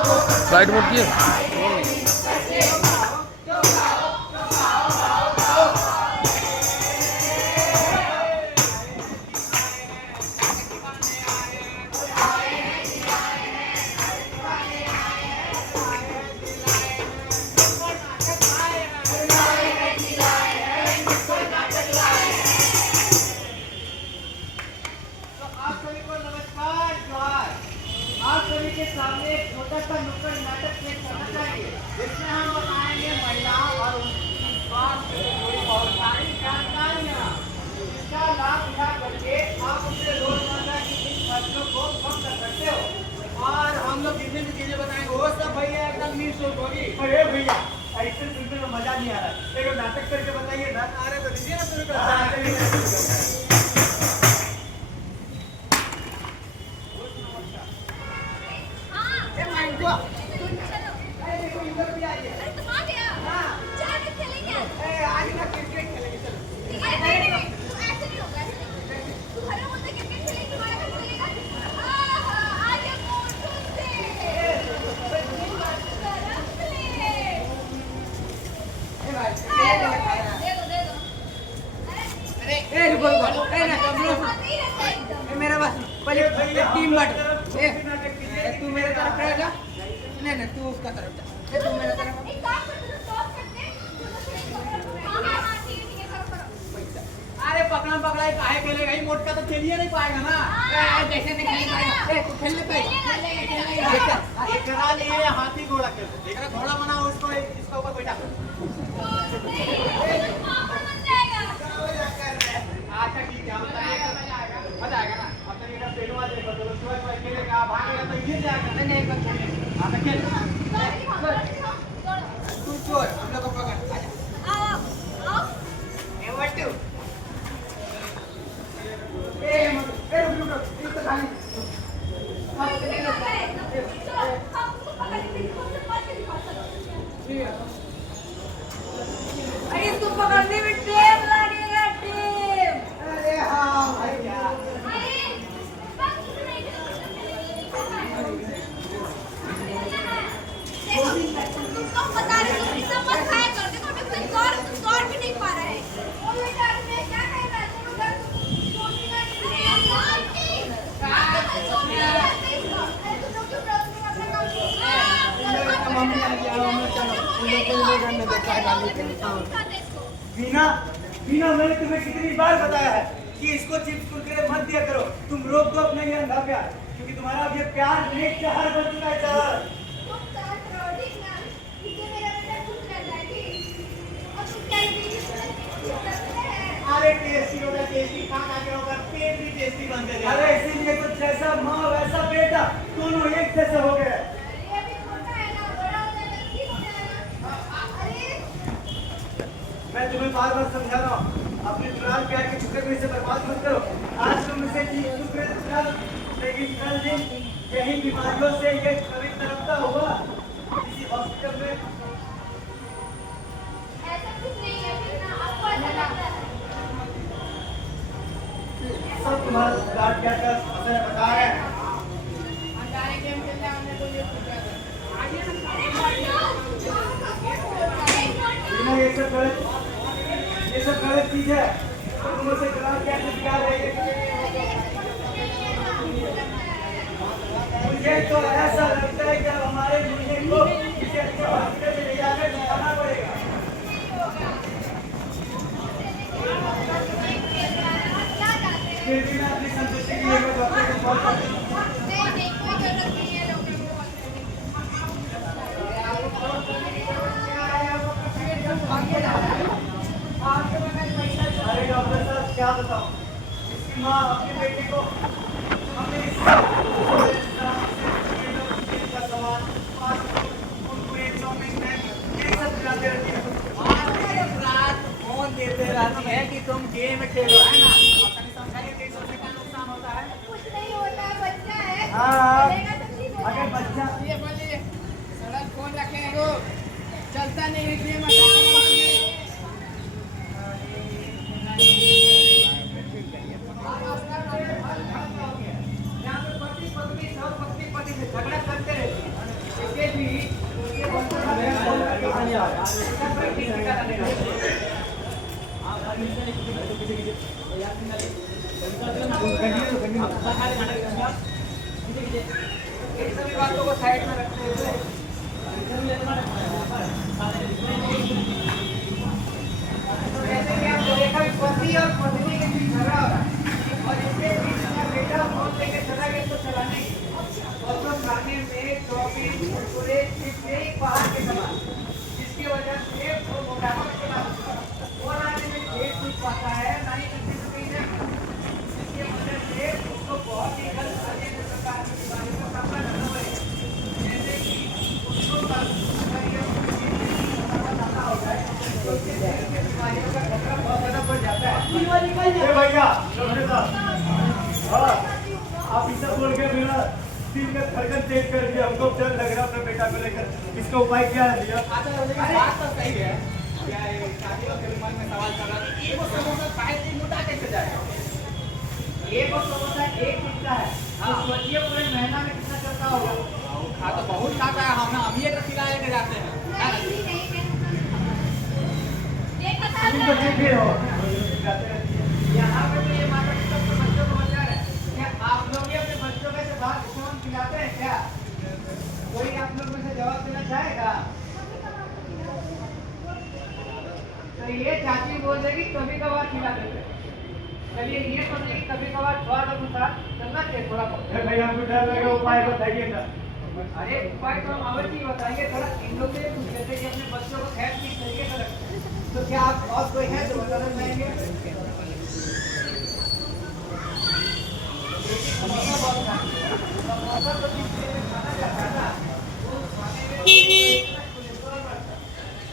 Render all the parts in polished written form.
Flight mode किए। आप सभी के सामने एक छोटा सा नुक्कड़ नाटक पेश करना चाहिए, जिसमें हम बताएंगे महिलाओं और उनकी स्वास्थ्य से जुड़ी बहुत सारी जानकारियाँ। इसका लाभ उठा करके आप अपने रोजमर्रा की इन खर्चों को कम कर सकते हो। और हम लोग जितनी भी चीजें बताएंगे वो सब भैया एकदम निःशुल्क होगी। अरे भैया ऐसे सुनने में मजा नहीं आ रहा, एक नाटक करके बताइए ना। आ रहे तो दीजिए ना शुरू कर। मेरा बस पहले टीम बट तू मेरे तरफ रहेगा, नहीं नहीं तू उसका तरफ जा, तू मेरे तरफ। अरे पकड़ा पकड़ाई काहे खेलेगा, ही मोटका तो खेल ही नहीं पाएगा ना। जैसे नहीं खेल पाएगा तू खेलने पाएगा। करा लिए हाथी घोड़ा खेल, घोड़ा बनाओ उसको, इसका ऊपर बैठा। अच्छा ठीक है, मजा आएगा ना। अब तो ये पेड़वा देखो तो सुबह खेलेगा, भागेगा तो गिर जाएगा। नहीं नहीं एक खेल, हाँ तो खेल। तू चोर, हम लोग को पकड़, आजा। ए वट्टू, ए रुक, इसको खाली। अरे इसको पकड़ने में टेप लगेगा, टेप। अरे हाँ भैया। तुमको बता रहे हो सब मत खाया कर, देखो तुम सौर भी नहीं पा रहे। ओ बेटा मैं क्या कह रहा है, तुम उधर छोटी ना बीना, बीना मैंने तुम्हें कितनी बार बताया है कि इसको चिप्स कुरकुरे मत दिया करो। तुम रोक दो अपना ये अंधा प्यार, क्योंकि तुम्हारा अब ये प्यार नेक जहर बन चुका है, जहर। अरे टेस्टी होगा, टेस्टी खाना के होगा, पेट भी टेस्टी बन जाएगा। अरे इसीलिए तो जैसा माँ वैसा बेटा, दोनों एक जैसे हो गए। मैं तुम्हें बार बार समझा रहा हूँ, अपने दुलार प्यार के टुकड़े को इसे बर्बाद मत करो। आज तुम इसे टुकड़े कल, लेकिन कल दिन यही बीमारियों से ये पवित्र रखता होगा किसी हॉस्पिटल में। ऐसा कुछ नहीं है, आपको अच्छा लगता है। सब तुम्हारा दुलार प्यार का असर है, बता रहे हैं। गेम खेलने हमने तो ये पूछा था। ये सब गलत चीज है, तुम उसे दुलार प्यार से प्यार रही। मुझे तो ऐसा लगता है कि अब हमारे मुझे को किसी अच्छे हॉस्पिटल में ले जाकर दिखाना पड़ेगा। फिर भी मैं अपनी संतुष्टि के लिए डॉक्टर को कॉल करता हूँ। अरे डॉक्टर साहब क्या बताऊं, इसकी माँ अपने बेटे को हमने का सामान, कुरकुरे, चाउमीन, ये सब खिलाते रहती है। रात फोन देते रहती है कि तुम गेम खेलो, है ना? अपने समझाइए कि इससे क्या नुकसान होता है। कुछ नहीं होता है उसके भी उसके बच्चों का इन सभी बातों को साइड में रखते हुए तो जैसे कि आपने देखा कि पति और पत्नी के बीच झगड़ा हो रहा है और इसके बीच में बेटा फोन लेके चला गया इसको चलाने की और तो खाने में 24 कुरकुरे चिप्स एक बाहर के समान जिसकी वजह से वो मोटापा चला और आने में पेट टूट पाता है ना ही किसी को कहीं जिसकी वजह से उसको बहुत ही गलत प्रकार की बीमारी का सामना करना पड़ेगा जैसे कि उसको अगर ये मोटापा हो जाए तो उसके शरीर में बीमारियों का खतरा बहुत ज़्यादा बढ़ जाता है। ए भैया हाँ आप इसे बोल के मेरा दिल का धड़कन तेज कर दिया हमको डर लग रहा अपने बेटा को लेकर इसका उपाय क्या है भैया? अरे बात तो सही है क्या ये शादियों के मन में सवाल कर रहा है एक समोसा खाए तो मोटा कैसे जाएगा एक समोसा एक टिकता है तो सोचिए पूरे महीना में कितना चलता होगा खा तो बहुत खाता है हम ये खिलाए के जाते हैं तुम तो देखे हो यहाँ पे तो ये माता पिता अपने बच्चों को बचा रहे हैं क्या आप लोग भी अपने बच्चों को ऐसे बाहर फोन खिलाते हैं क्या कोई आप लोग में से जवाब देना चाहेगा तो ये चाची बोल देगी कभी कभार खिला देते चलिए ये तो नहीं कभी कभार स्वाद अनुसार चलना चाहिए थोड़ा बहुत ए भैया हमको डर लग रहा उपाय बताइए ना। अरे उपाय तो हम अवश्य ही बताएंगे थोड़ा इन लोग से पूछ लेते कि अपने बच्चों को खैर किस तरीके से रखें तो क्या आप और कोई है तो बताना चाहेंगे समोसा बहुत खाते हैं समोसा तो जिस चीज़ में खाना जाता है ना वो खाने में कोलेस्ट्रॉल बढ़ता है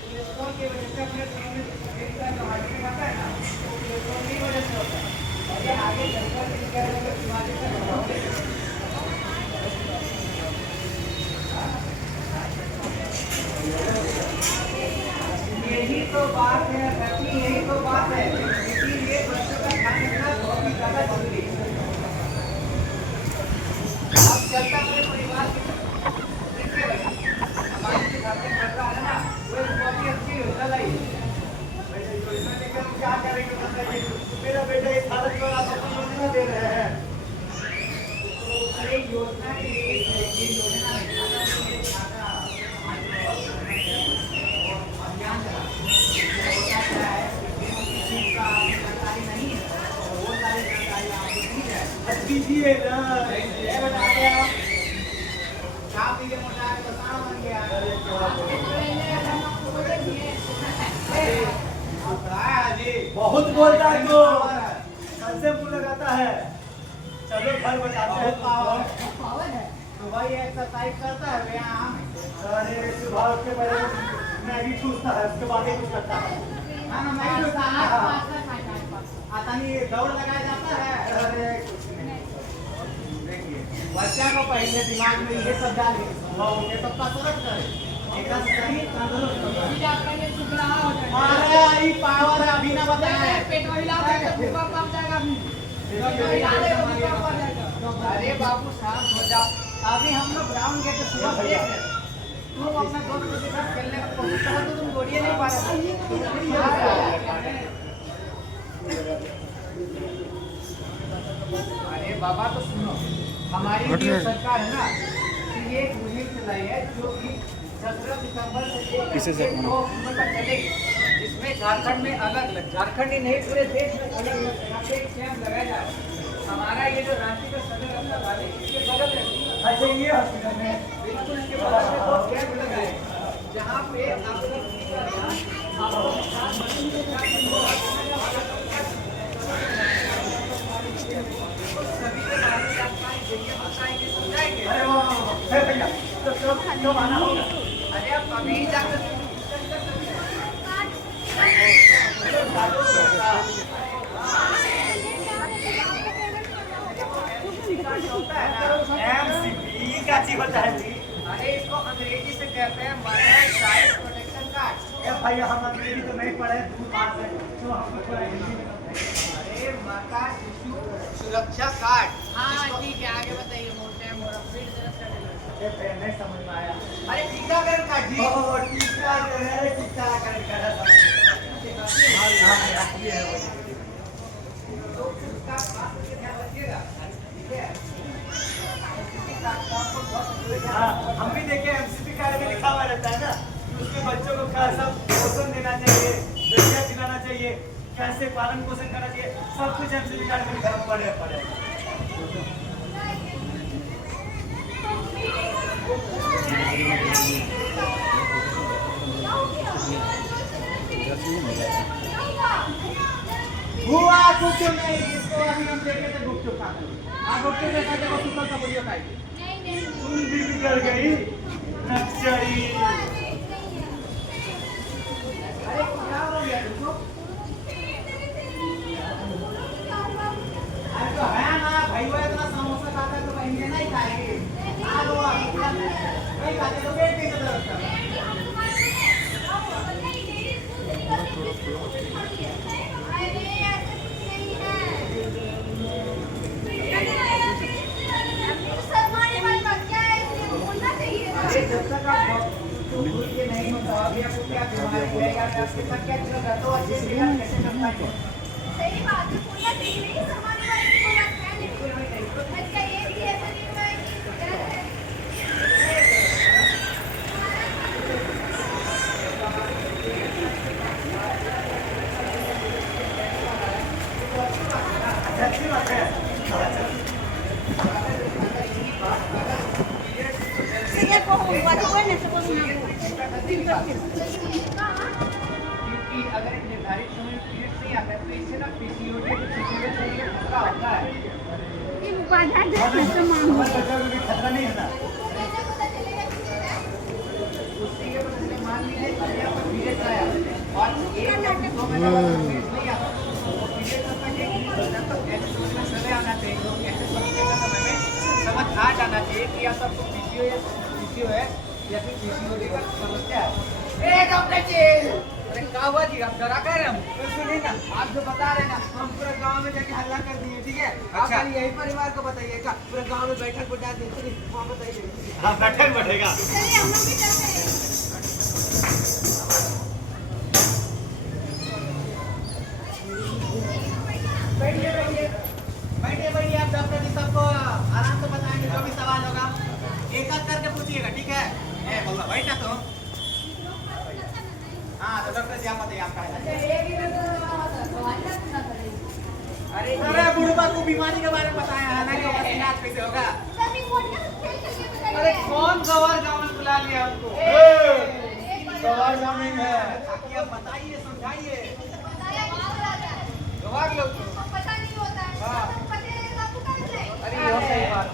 कोलेस्ट्रॉल की वजह से अपने शरीर में एक तरह का हार्ट में आता है ना वो कोलेस्ट्रॉल की वजह से होता है और ये आगे चलकर इस तरह की बीमारी का प्रभाव देगा यही तो बात है सच्ची यही तो बात है इसीलिए बच्चों का ध्यान रखना बहुत ही ज्यादा जरूरी है अब चलता पूरे परिवार के हमारे जो घर में खर्चा है ना वो बहुत ही अच्छी योजना लाई योजना लेकर क्या करेंगे बताइए मेरा बेटा इस हालत में आप अपनी योजना दे रहे हैं अरे योजना के लिए ये योजना अभियान चला क्या है किसी का जानकारी नहीं है वो सारी जानकारी आपको नहीं है दीजिए ना ये बता दिया खा पी के मोटा है तो कहाँ बन गया जी बहुत बोलता है तो कल से मुंह लगाता है चलो घर बचाते हैं पावर है तो भाई एक्सरसाइज करता है व्यायाम अरे सुबह के पहले मैगी चूसता है उसके बाद ही कुछ करता है हाँ मैं आता नहीं दौड़ लगाया जाता है अरे देखिए बच्चा को पहले दिमाग में ये सब डाले ये सब कसरत करे एकदम सही तंदुरुस्त अरे ये पावर है अभी ना बताया पेट में हिला के भूखा पक जाएगा अरे बाबू शांत हो जाओ अभी हम लोग ग्राउंड गए थे सुबह देख रहे थे तुम अपना दोस्तों के साथ खेलने का कोशिश करो तो तुम दौड़िए नहीं पा रहे अरे बाबा तो सुनो हमारी जो सरकार है ना ये एक मुहिम चलाई है जो कि 17 दिसंबर से 1 अक्टूबर तक चलेगी जिसमें झारखंड में अलग झारखंड ही नहीं पूरे देश में अलग अलग एक कैंप लगाया जा रहा है हमारा ये जो रांची का सदर अस्पताल है इसके बगल में अच्छा ये हॉस्पिटल में बिल्कुल इसके बगल में दो कैंप लगाए जहाँ पे आप लोग सभी के बारे में आपको बताएंगे समझाएंगे अरे वाह भैया तो आना होगा अरे आप अभी जाकर एमसीपी क्या चीज होता है जी? अरे इसको अंग्रेजी से कहते हैं मदर चाइल्ड प्रोटेक्शन कार्ड ए भैया हम अंग्रेजी तो नहीं पढ़े तू पास है तो हमको थोड़ा हिंदी में बताइए। अरे माता शिशु सुरक्षा कार्ड हाँ ठीक है आगे बताइए मोटे मोटा फिर जरा नहीं समझ में आया। अरे टीकाकरण का जी। ओह, टीकाकरण करा समझ में आया। हाँ, ये है वो। तो उसका खास करके ध्यान रखिएगा, ठीक है? हाँ, हम भी देखे एमसीपी कार्ड में लिखा हुआ रहता है ना कि उसमें बच्चों को क्या सब पोषण देना चाहिए, दलिया खिलाना चाहिए, कैसे पालन पोषण करना चाहिए, सब कुछ एमसीपी कार्ड में लिखा हुआ पड़े। हुआ कुछ नहीं, इसको अभी हम देखे थे गुपचुप खा कर। गुपचुप के साथ देखो सुपर का वीडियो खाएंगे। तुम भी बिगड़ गई नक्सली। अरे क्या हो गया तुमको? अरे तो है ना भाई, वो इतना समोसा खाता है तो भाई नहीं खाएंगे। नहीं खाते तो पेट कैसे दर्द करता है? अरे जब तक आप भूल के नहीं हो तो अभी आपको क्या बीमारी है या आपके साथ क्या चल रहा है तो अच्छे से याद कैसे कर पाएंगे? सही बात है, बोलना चाहिए नहीं, सामान्य वाले को लगता है लेकिन अच्छा ये भी ऐसा नहीं हुआ है कि गलत है। अच्छी बात है। Saya bohong, waktu gue nasi bohong aku. क्योंकि अगर एक निर्धारित समय में पीरियड नहीं आता है तो इससे ना पीसीओडी का खतरा होता है। Ibu pada ada semua. हमारे बच्चों को भी खतरा नहीं है ना। उसी के बदले मान लीजिए अभी आपका पीरियड आया और एक या फिर 2 महीने बाद पीरियड नहीं आता तो पीरियड का पहले जब तक ऐसे समझ में समय आना चाहिए, तो ऐसे समय में समझ आ जाना चाहिए कि या तो आपको पीसीओ है या फिर पीसीओडी का समस्या है। ए डॉक्टर जी, अरे क्या हुआ जी, आप डरा कर रहे हैं? सुनिए ना, आप जो बता रहे हैं ना हम पूरे गांव में जाके हल्ला कर दिए, ठीक है? आप खाली यही परिवार को बताइएगा, पूरे गांव में बैठक बुला देते वहाँ बताइए। हाँ, बैठेगा। चलिए हम लोग भी चलते हैं। बैठिए बैठिए आप डॉक्टर जी सबको आराम से बताएंगे जो भी सवाल होगा एक एक करके पूछिएगा, ठीक है? ए बोला बैठा तो हाँ तो डॉक्टर जी आप बताइए आपका अरे बुढ़वा को बीमारी के बारे में बताया है ना कि उसका इलाज कैसे होगा। सभी कौन का खेल खेलिए बताइए। अरे कौन गवर गाँव में बुला लिया हमको? सवाल गाँव नहीं है। ताकि आप बताइए समझाइए बताया कि बुला रहा है। गवार लोग को। उसको पता नहीं होता है। हाँ। पता नहीं तो आपको क्या बताएं? अरे ये सही बात।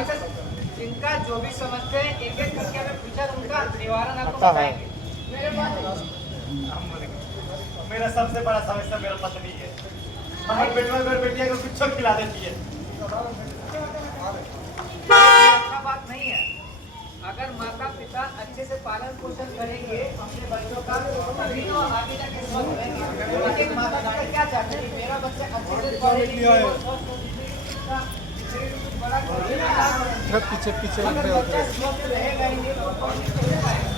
अच्छा जिनका जो भी समझते हैं एक एक करके हमें पूछा तो उनका निवारण आपको बताएंगे। मेरे पास मेरा सबसे बड़ा समस्या मेरा पत्नी है। हमारे बेटिया को कुछ खिला देती है। अच्छा बात नहीं है। अगर माता पिता अच्छे से पालन पोषण करेंगे अपने बच्चों का तभी तो आगे जाके स्वस्थ रहेंगे। एक माता पिता क्या चाहते हैं कि मेरा बच्चा अच्छे से पढ़े लिखे और स्वस्थ हो, उसका शरीर कुछ बड़ा पीछे अगर बच्चा स्वस्थ रहेगा ही नहीं तो कौन सी हो पाएगा।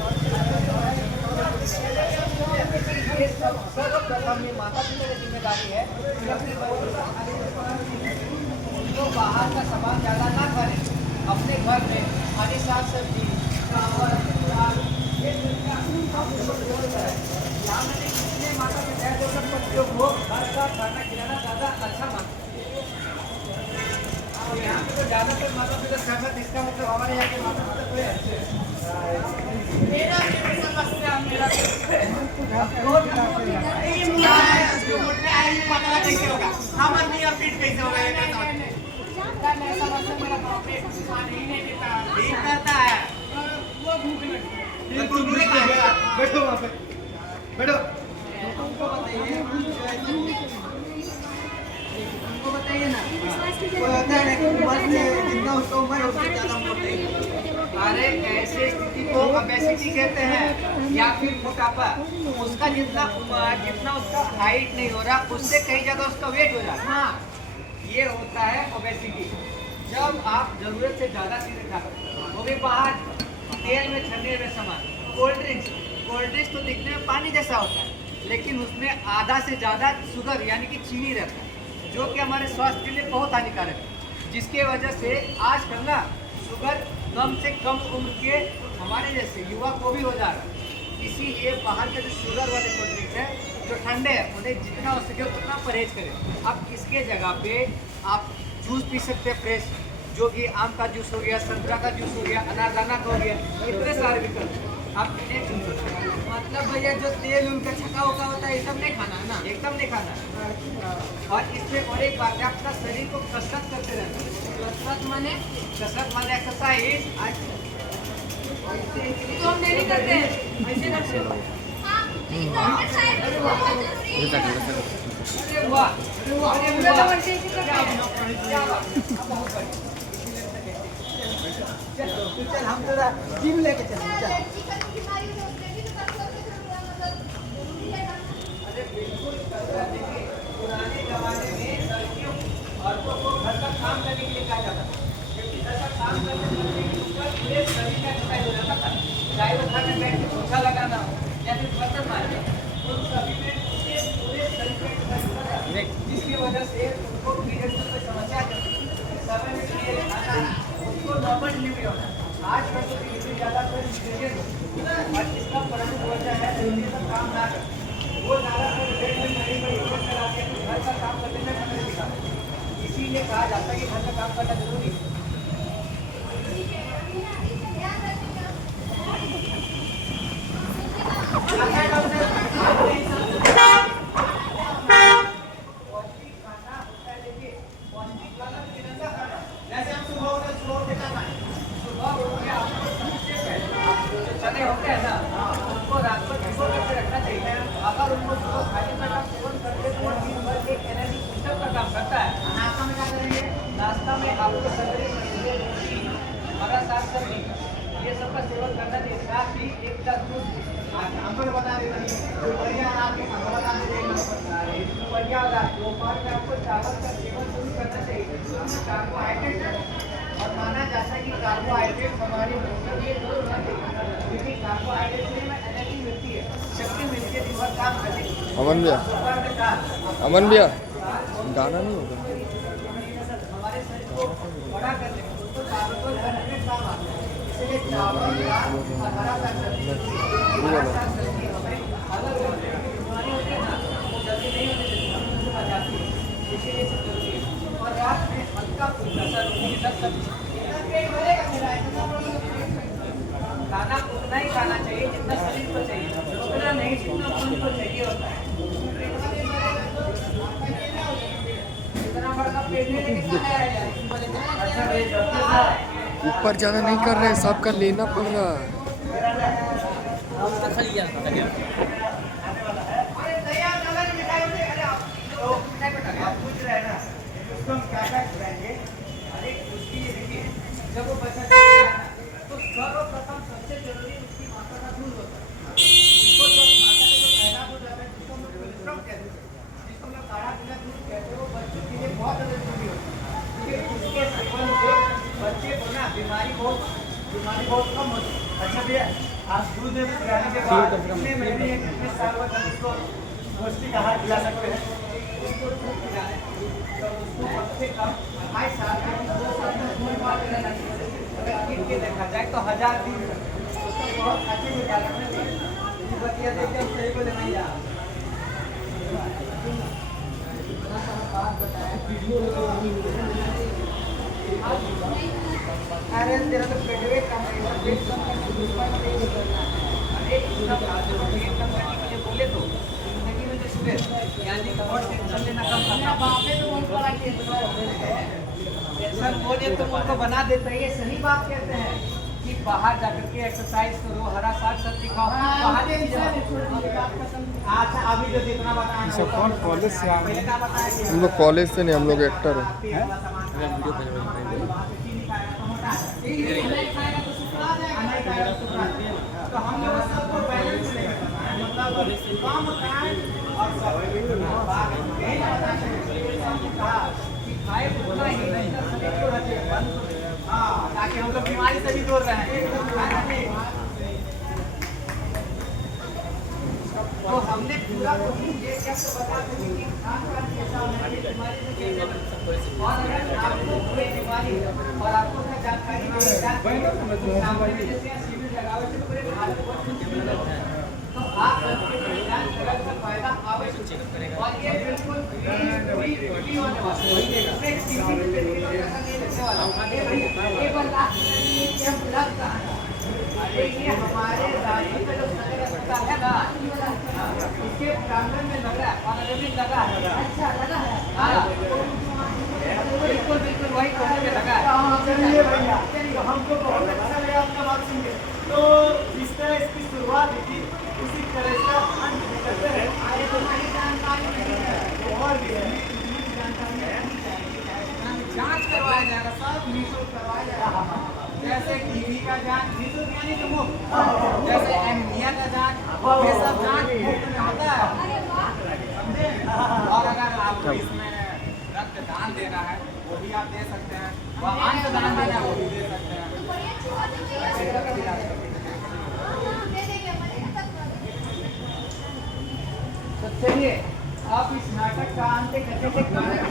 ये सर्वप्रथम ये माता पिता की जिम्मेदारी है कि अपने बच्चों का अच्छे से पालन पोषण तो बाहर का सामान ज्यादा ना करें, अपने घर में हरी साग सब्जी चावल दाल ये यहाँ मैंने कितने माता पिता है जो सब बच्चों को घर का खाना खिलाना ज़्यादा अच्छा मानते हैं। और यहाँ पे तो ज़्यादातर माता पिता सहमत, इसका मतलब हमारे यहाँ के माता पिता थोड़े अच्छे हैं। मेरा भी समस्या मेरा पता कैसे होगा हम आदमी फिट कैसे होगा ठीक करता है बैठो वहाँ पे बैठो। हमको बताइए ना कोई होता है लेकिन उम्र में जितना उसका उम्र है उससे ज़्यादा उम्र नहीं। अरे ऐसे स्थिति को ओबेसिटी कहते हैं या फिर मोटापा। उसका जितना उसका हाइट नहीं हो रहा उससे कहीं ज़्यादा उसका वेट हो रहा है। हाँ ये होता है ओबेसिटी। जब आप जरूरत से ज़्यादा चीज़ें खाते हैं वो भी बाहर तेल में छने हुए सामान। कोल्ड ड्रिंक्स तो दिखने में पानी जैसा होता है, लेकिन उसमें आधा से ज़्यादा शुगर यानी कि चीनी रहता है, जो कि हमारे स्वास्थ्य के लिए बहुत हानिकारक है, जिसके वजह से आजकल ना शुगर कम से कम उम्र के हमारे जैसे युवा को भी हो जा रहा है। इसीलिए बाहर के जो शुगर वाले कोल्ड ड्रिंक्स है जो ठंडे हैं उन्हें जितना हो सके उतना परहेज करें। अब इसके जगह पे आप जूस पी सकते हैं फ्रेश, जो कि आम का जूस हो गया, संतरा का जूस हो गया, अनारदाना का हो गया, इतने सारे विकल्प हैं। आप इन्हें चुन सकते हैं। मतलब भैया जो तेल उनका छका होता होता है ये सब नहीं खाना है ना? एकदम नहीं खाना है। और इसमें और एक बात है, अपना शरीर को कसरत करते रहना है। कसरत माने? कसरत माने एक्सरसाइज। तो हम नहीं करते हैं, ऐसे करते हैं। हाँ, गवर्नमेंट साइड में बहुत जरूरी है। अरे वाह, अरे वाह, अरे पूरा वाह। तो वैसे ही करते हैं। क्या बात है, बहुत बढ़िया। चल हम थोड़ा जिम लेके चलेंगे। चल। एलर्जी का जो बीमारी है उसके भी तो कसरत के थोड़ा मतलब जरूरी है ना। अरे बिल्कुल कसरत देखिए, पुराने जमाने में लड़कियों औरतों को घर का काम करने के लिए कहा जाता था, क्योंकि घर का काम करने के ऊपर पूरे शरीर का एक्सरसाइज हो जाता था। चाहे वो घर में बैठ के पोछा लगाना हो या फिर बर्तन मारना, उन सभी में पूरे शरीर का एक्सरसाइज होता था, जिसकी वजह से उनको पीरियड में कोई समस्या नहीं, समय में पीरियड आना, उसको नॉर्मल डिलीवरी होना। आज कल तो डिलीवरी ज़्यादातर सीजन और इसका प्रमुख वजह है जल्दी से काम ना कर, वो ज़्यादातर बेड में बड़ी बड़ी इज्जत करा के घर का काम करने में समय दिखाते हैं। इसीलिए कहा जाता है कि घर का काम करना जरूरी है। पौष्टिक खाना होता है, देखिए पौष्टिक खाना निरंतर खाना, जैसे हम सुबह उठे खाना है, सुबह उठ के आपको सबसे पहले जो चने होते हैं ना उनको रात को भिगो करके रखना चाहिए। अगर उनको सुबह खाली पेट आप सेवन करते तो वो दिन भर एक एनर्जी बूस्टर का काम करता है। नाश्ता में क्या करेंगे? नाश्ता में आपको सवेरे मछली, रोटी, हरा साग सब्जी ये सब का सेवन करना चाहिए, साथ ही एक गिलास दूध। हमको बता देते बढ़िया आपके बता देते बढ़िया होगा। दोपहर में आपको चावल का सेवन शुरू करना चाहिए, जिसमें कार्बोहाइड्रेट है, और माना जाता है कि कार्बोहाइड्रेट हमारे के लिए जरूर होना चाहिए, क्योंकि कार्बोहाइड्रेट से हमें एनर्जी मिलती है, शक्ति मिलती है दिन भर काम करने की। अमन भैया, दोपहर में दाल, अमन भैया गाना नहीं होगा। हमारे शरीर को बड़ा करने में, उसको ताकतवर करने में काम आता है। इसलिए चावल, दाल और हरा साग सब्जी, हरा साग सब्जी हमें अलग अलग बीमारी होती है ना, वो जल्दी नहीं होने देती, हम उसको बचाती है, इसीलिए सब जरूरी है। और रात में हल्का फुल्का सा रोटी के साथ सब्जी, इतना पेट भरेगा मेरा, इतना खाना उतना ही खाना चाहिए जितना शरीर को चाहिए, उतना नहीं जितना मन को चाहिए होता है। इतना बड़ा पेट में लेके कहाँ आया यार? अच्छा भाई, डॉक्टर ऊपर ज़्यादा नहीं कर रहे, सबका लेना पड़ रहा है। आप पूछ रहे हैं ना उसको हम क्या क्या खिलाएंगे? अरे उसकी ये देखिए, जब वो बच्चा तो सर्वप्रथम सबसे जरूरी उसकी माता का दूध होता है। उसको जो माता का जो पहला दूध आता है जिसको हम लोग कोलेस्ट्रॉल कहते हैं, जिसको हम लोग गाढ़ा पीला दूध कहते हैं, वो बच्चों के लिए बहुत ज़्यादा जरूरी होता है, क्योंकि उसके सेवन से बच्चे को ना बीमारी बहुत कम होती है। अच्छा भैया, आप दूध पिलाने के बाद कितने महीने या कितने साल बाद हम उसको पौष्टिक आहार खिला सकते हैं? उसको दूध पिलाना है तो उसको कम से कम 28 साल में 2 साल में फूल मार पिलाना चाहिए। अगर गिन के देखा जाए तो 1000 दिन उसको बहुत अच्छे से डालना चाहिए। बच्चियाँ देखते हैं सही बोले भैया। अरे तेरा तो पेटवे कम है, पेट कम करने के लिए अरे इसका पेट कम करने के लिए बोले तो जिंदगी में जो स्ट्रेस यानी बहुत टेंशन लेना कम करना, बापे तो मन बड़ा टेंशन बोले तो मन को बना देता है। ये सही बात कहते हैं कि बाहर जाकर के एक्सरसाइज करो, हरा साग सब्जी खाओ, बाहर की चीजें। अच्छा अभी जो जितना बताया कौन कॉलेज से आ रहे हैं? हम लोग कॉलेज से नहीं, हम लोग एक्टर हैं। तो हम लोग सबको बैलेंस मतलब कम खाएं और खाए उतना ही नहीं, हाँ ताकि हम लोग बीमारी से भी दूर रहें। तो हमने पूरा ये क्या बता दें कि खान-पान कैसा होना चाहिए, बीमारी से कैसे बचना। और अगर आपको कोई बीमारी और आपको उसका जानकारी नहीं है, शिविर लगावे से पूरे भारत वर्ष में शिविर लगता है, तो आप इसके जांच करा का फायदा आवश्यक। और ये बिल्कुल फ्री होने वाला है, इसमें किसी भी तरीके का पैसा नहीं लगने वाला। केवल लाख ये कैंप लगता है। देखिए हमारे राज्य में जो सदर अस्पताल है ना, इसके प्रांगण में लग रहा है, पानाजमीन लगा है। अच्छा लगा है, हाँ बिल्कुल बिल्कुल वही कोने में लगा है। चलिए भैया, तो हमको बहुत अच्छा लगा आपका बात सुन के। तो जिस तरह इसकी शुरुआत हुई थी उसी तरह इसका अंत भी करते हैं। आगे तो हमारी जानकारी नहीं है, और भी है जांच करवाया जाएगा, सब निःशुल्क करवाया जाएगा। जैसे टीबी का जांच निःशुल्क यानी कि मुफ्त, जैसे एनीमिया का जांच, ये सब जांच मुफ्त में होता है। अरे वाह समझे? और अगर आपको इसमें रक्तदान देना है वो भी आप दे सकते हैं, वह अंगदान देना है वो भी दे सकते हैं। तो बड़ी अच्छी बात है भैया। हाँ, दे देंगे मजे तक। तो चलिए आप इस नाटक का अंत कैसे करते हैं।